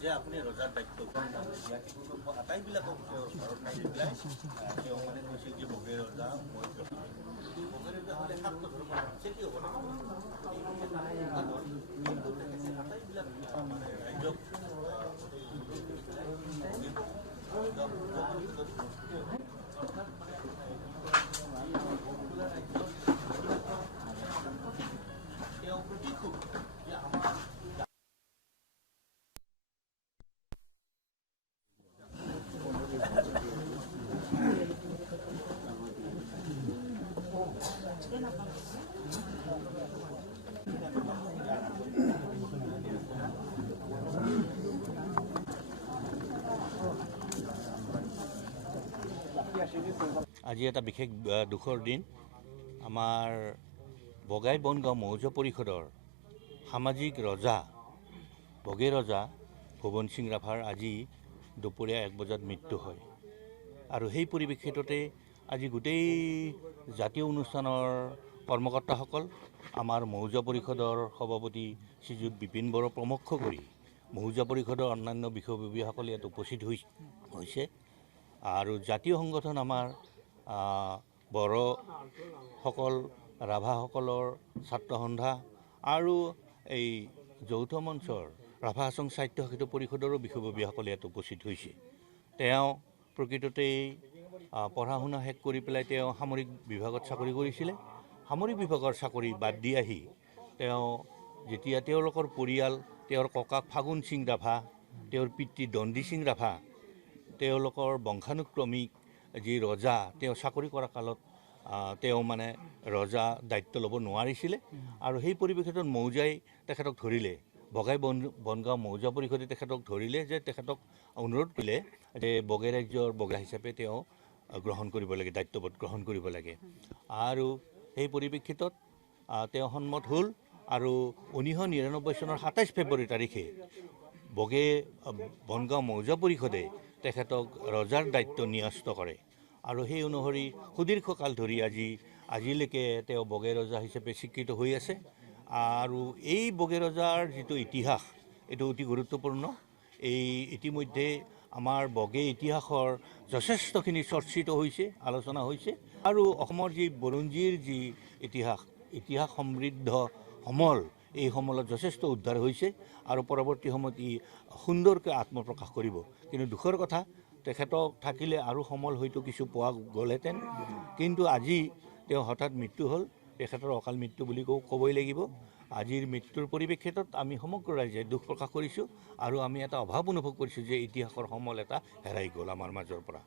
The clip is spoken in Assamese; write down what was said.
যে আপুনি ৰজাৰ দায়িত্ব আটাইবিলাকক ঘৰত মাৰি পেলাই তেওঁ মানে কৈছিল যে বগে ৰজা মই বগে ৰজা হ'লে শাক্ত ধৰ্ম চেকি হ'ব লাগিব আটাইবিলাক মানে ৰাইজক তেওঁ প্ৰতিশোধ যে আমাৰ আজি এটা বিশেষ দুখৰ দিন আমাৰ বগাই বনগাঁও মৌজ পৰিষদৰ সামাজিক ৰজা বগে ৰজা ভুৱন সিং ৰাভাৰ আজি দুপৰীয়া 1 বজাত মৃত্যু হয় আৰু সেই পৰিপ্ৰেক্ষিততে আজি গোটেই জাতীয় অনুষ্ঠানৰ কৰ্মকৰ্তাসকল আমাৰ মৌজা পৰিষদৰ সভাপতি শ্ৰীযুত বিপিন বড়ো প্ৰমুখ কৰি মৌজা পৰিষদৰ অন্যান্য বিষয়ববীয়াসকল ইয়াত উপস্থিত হৈছে আৰু জাতীয় সংগঠন আমাৰ বড়োসকল ৰাভাসকলৰ ছাত্ৰ সন্থা আৰু এই যৌথ মঞ্চৰ ৰাভা হাছং সাহিত্য পৰিষদৰো বিষয়ববীয়াসকল ইয়াত উপস্থিত হৈছে তেওঁ প্ৰকৃততেই পঢ়া শুনা শেষ কৰি পেলাই তেওঁ সামৰিক বিভাগত চাকৰি কৰিছিলে সামৰিক বিভাগৰ চাকৰি বাদ দি আহি তেওঁ যেতিয়া তেওঁলোকৰ পৰিয়াল তেওঁৰ ককাক ফাগুন সিং ৰাভা তেওঁৰ পিতৃ দণ্ডী সিং ৰাভা তেওঁলোকৰ বংশানুক্ৰমিক যি ৰজা তেওঁ চাকৰি কৰা কালত তেওঁ মানে ৰজা দায়িত্ব ল'ব নোৱাৰিছিলে আৰু সেই পৰিপ্ৰেক্ষিতত মৌজাই তেখেতক ধৰিলে বগাই বনগাঁও মৌজা পৰিষদে তেখেতক ধৰিলে যে তেখেতক অনুৰোধ কৰিলে যে বগে ৰাজ্যৰ বগা হিচাপে তেওঁ গ্ৰহণ কৰিব লাগে দায়িত্ববোধ গ্ৰহণ কৰিব লাগে আৰু সেই পৰিপ্ৰেক্ষিতত তেওঁ সন্মত হ'ল আৰু 1999 চনৰ 27 ফেব্ৰুৱাৰী তাৰিখে বগে বনগাঁও মৌজা পৰিষদে তেখেতক ৰজাৰ দায়িত্ব ন্যস্ত কৰে আৰু সেই অনুসৰি সুদীৰ্ঘকাল ধৰি আজিলৈকে তেওঁ বগে ৰজা হিচাপে স্বীকৃত হৈ আছে আৰু এই বগে ৰজাৰ যিটো ইতিহাস এইটো অতি গুৰুত্বপূৰ্ণ এই ইতিমধ্যে আমাৰ বগে ইতিহাসৰ যথেষ্টখিনি চৰ্চিত হৈছে আলোচনা হৈছে আৰু অসমৰ যি বুৰঞ্জীৰ যি ইতিহাস সমৃদ্ধ সমল এই সমলত যথেষ্ট উদ্ধাৰ হৈছে আৰু পৰৱৰ্তী সময়ত ই সুন্দৰকৈ আত্মপ্ৰকাশ কৰিব কিন্তু দুখৰ কথা তেখেতক থাকিলে আৰু সমল হয়তো কিছু পোৱা গ'লহেঁতেন কিন্তু আজি তেওঁ হঠাৎ মৃত্যু হ'ল তেখেতৰ অকাল মৃত্যু বুলি ক'বই লাগিব আজিৰ মৃত্যুৰ পৰিপ্ৰেক্ষিতত আমি সমগ্ৰ ৰাইজে দুখ প্ৰকাশ কৰিছোঁ আৰু আমি এটা অভাৱ অনুভৱ কৰিছোঁ যে ইতিহাসৰ সমল এটা হেৰাই গ'ল আমাৰ মাজৰ পৰা